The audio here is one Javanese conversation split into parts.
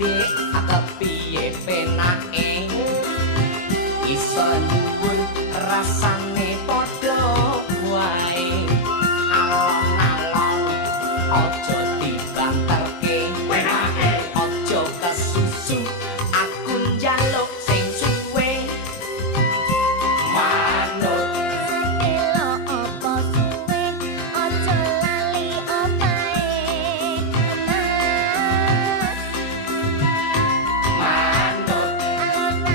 Dik kepiye penake iso nyuwun rasane padha wae alon-alon aja dibanterke penake aja kesusu aku njaluk sing suwe manut Telo apa suwe aja lali opae manut alon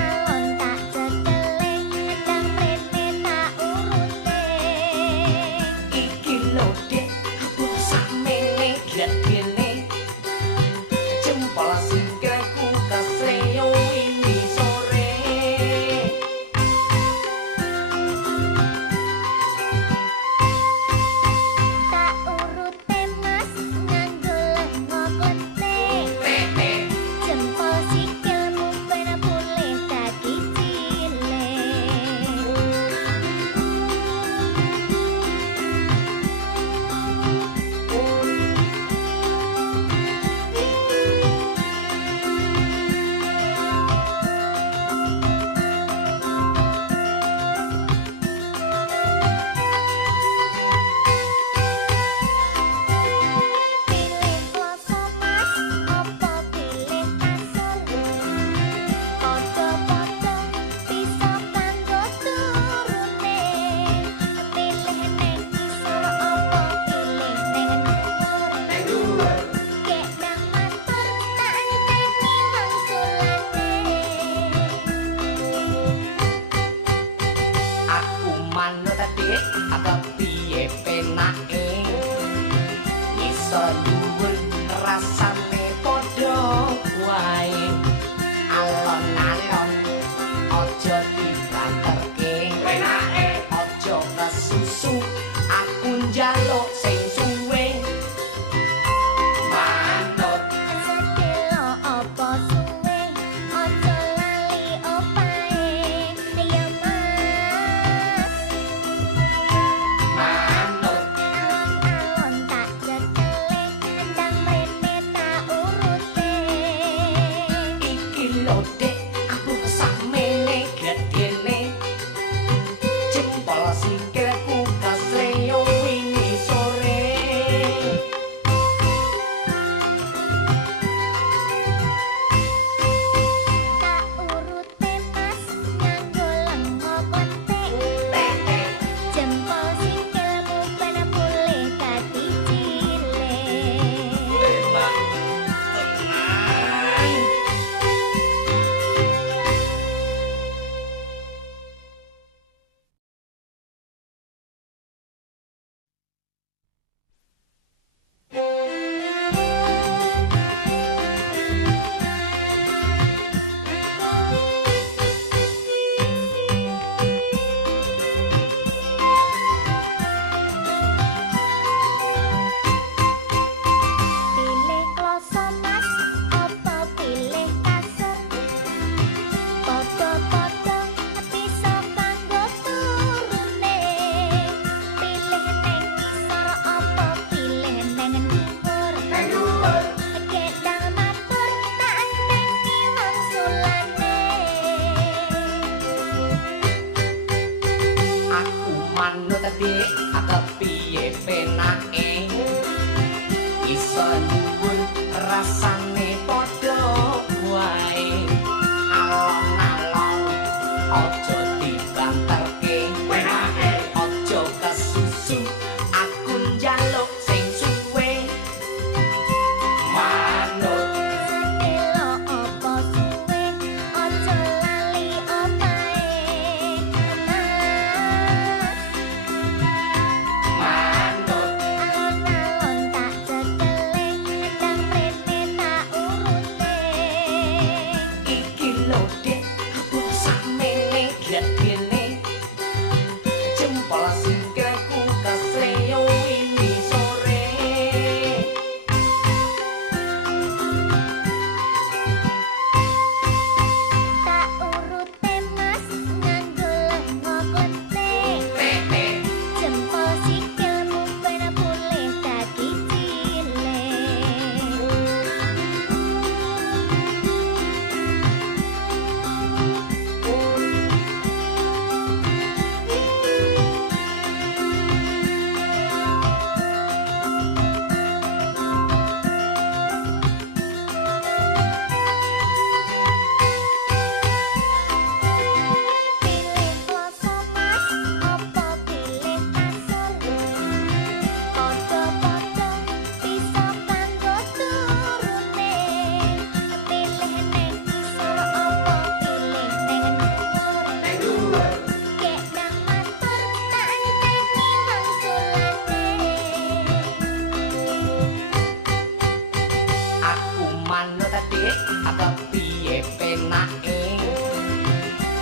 Dik, kepiye penake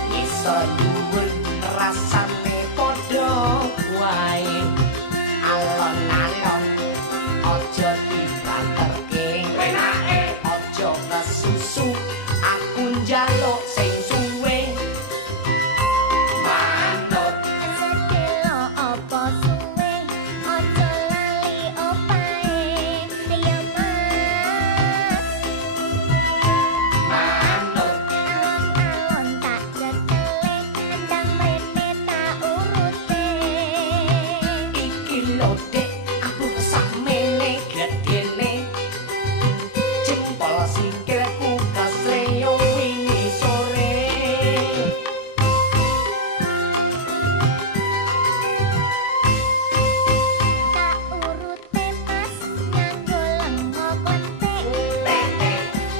ngisor dhuwur rasane padha wae alon-alon aja dibanterke penake aja kesusu aku njaluk sing suwe manut sedelo apa suwe aja lali opae ya manut alon-alon tak jekele ndang mrene tak urute iki lho Dik aku sakmene gedene jempol sikilku kasreyo wingi sore tak urute pas nganggo lenga kletik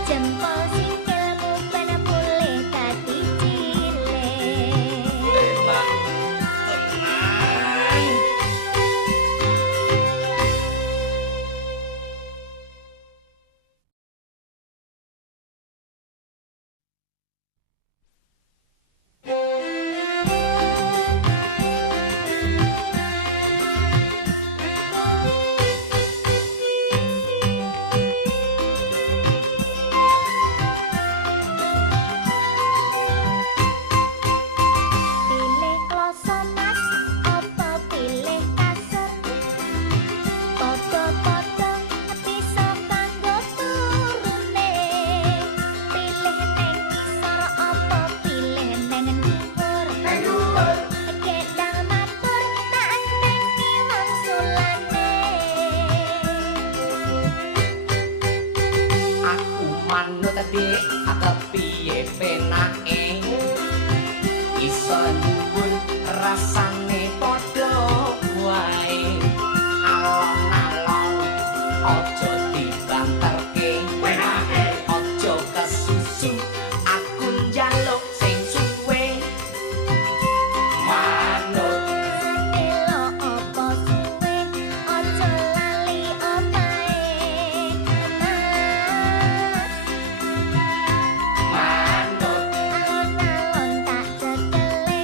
jempol sikilmu ben mulih dadi cilik tembak tenang pilih kloso mas apa pilih kasur padha-padha bisa kanggo turune pilih neng ngisor apa pilih neng dhuwur gedang matur tak enteni wangsulane aku manut Dik kepiye penake iso dhuwur rasane padha wae alon-alon aja dibanterke penake aja kesusu aku njaluk sing suwe manut sedelo apa suwe aja lali opae manut alon-alon tak jekele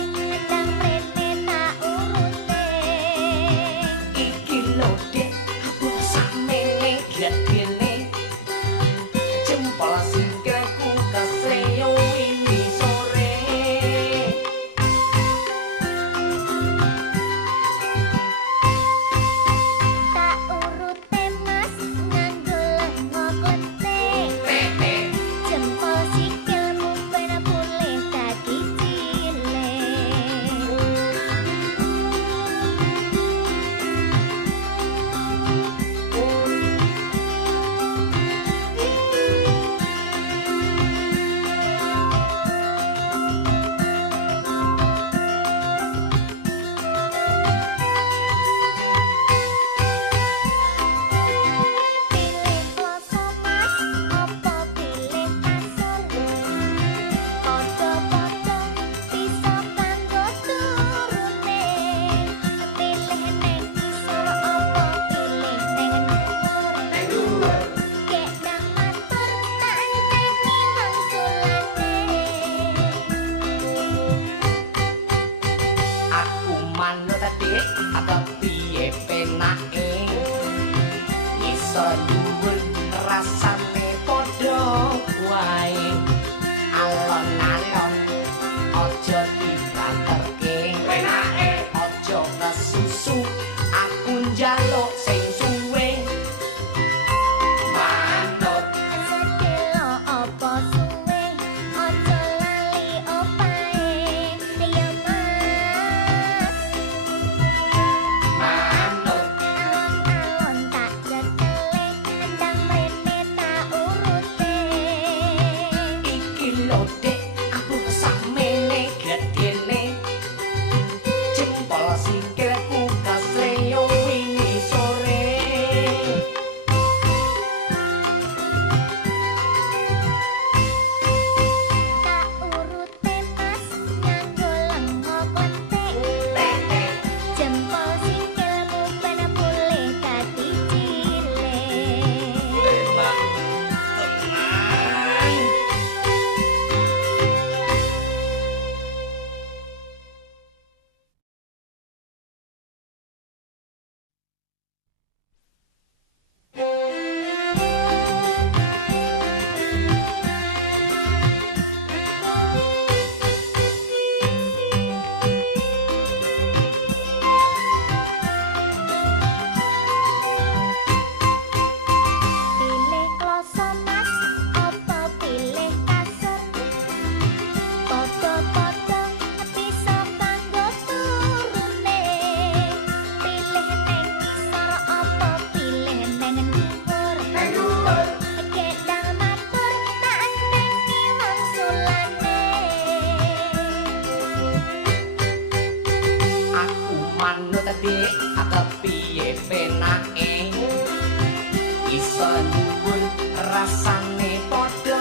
rasane padha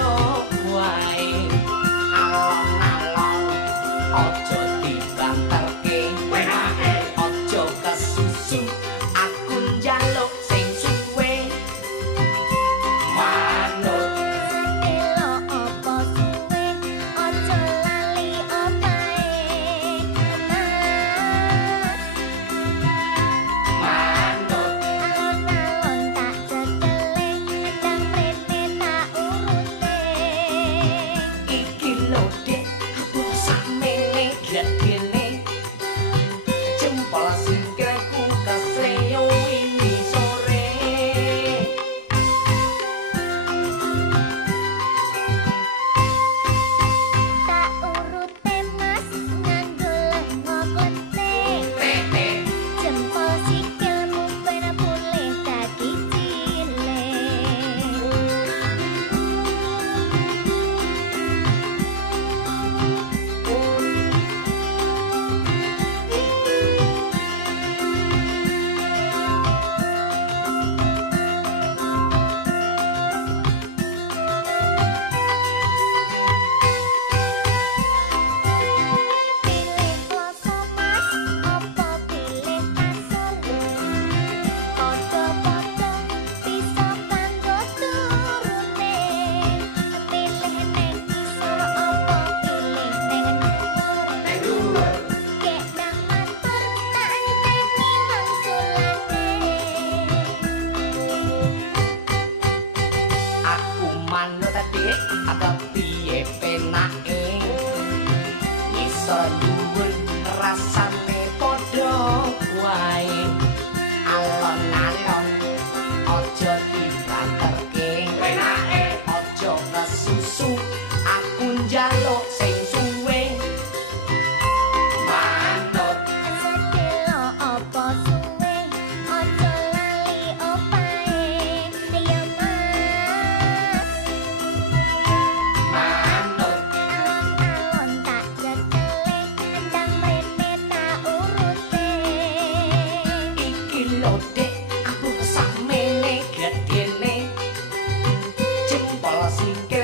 wae alon-alon aja dibanterke wenake aja kesusu aku njaluk sing suwe manut Sedelo apa suwe aja lali opae manut alon-alon tak cekele ndang mrene tak urute iki lho Dek aku sakmene gak-gene jempol singkirku kaseo ini sore tak urute mas nganggo lenga kletik tete jempol sikilmu ben pulih dadi cilik pilih kloso mas apa pilih kasur padha-padha bisa kanggo turune pilih ning kisor apa pilih ning dhuwur kek nang matur tak enteni wangsulane aku manut Dek agak piye penake ngisor dhuwur rasane padha wae alon-alon aja dibanterke penake aja kesusu aku njaluk sing suwe manut sedelo apa suwe aja lali opae ya mas manut alon-alon tak cekele ndang mrene tak urute iki lho Dek aku sakmene gedene jempol singkir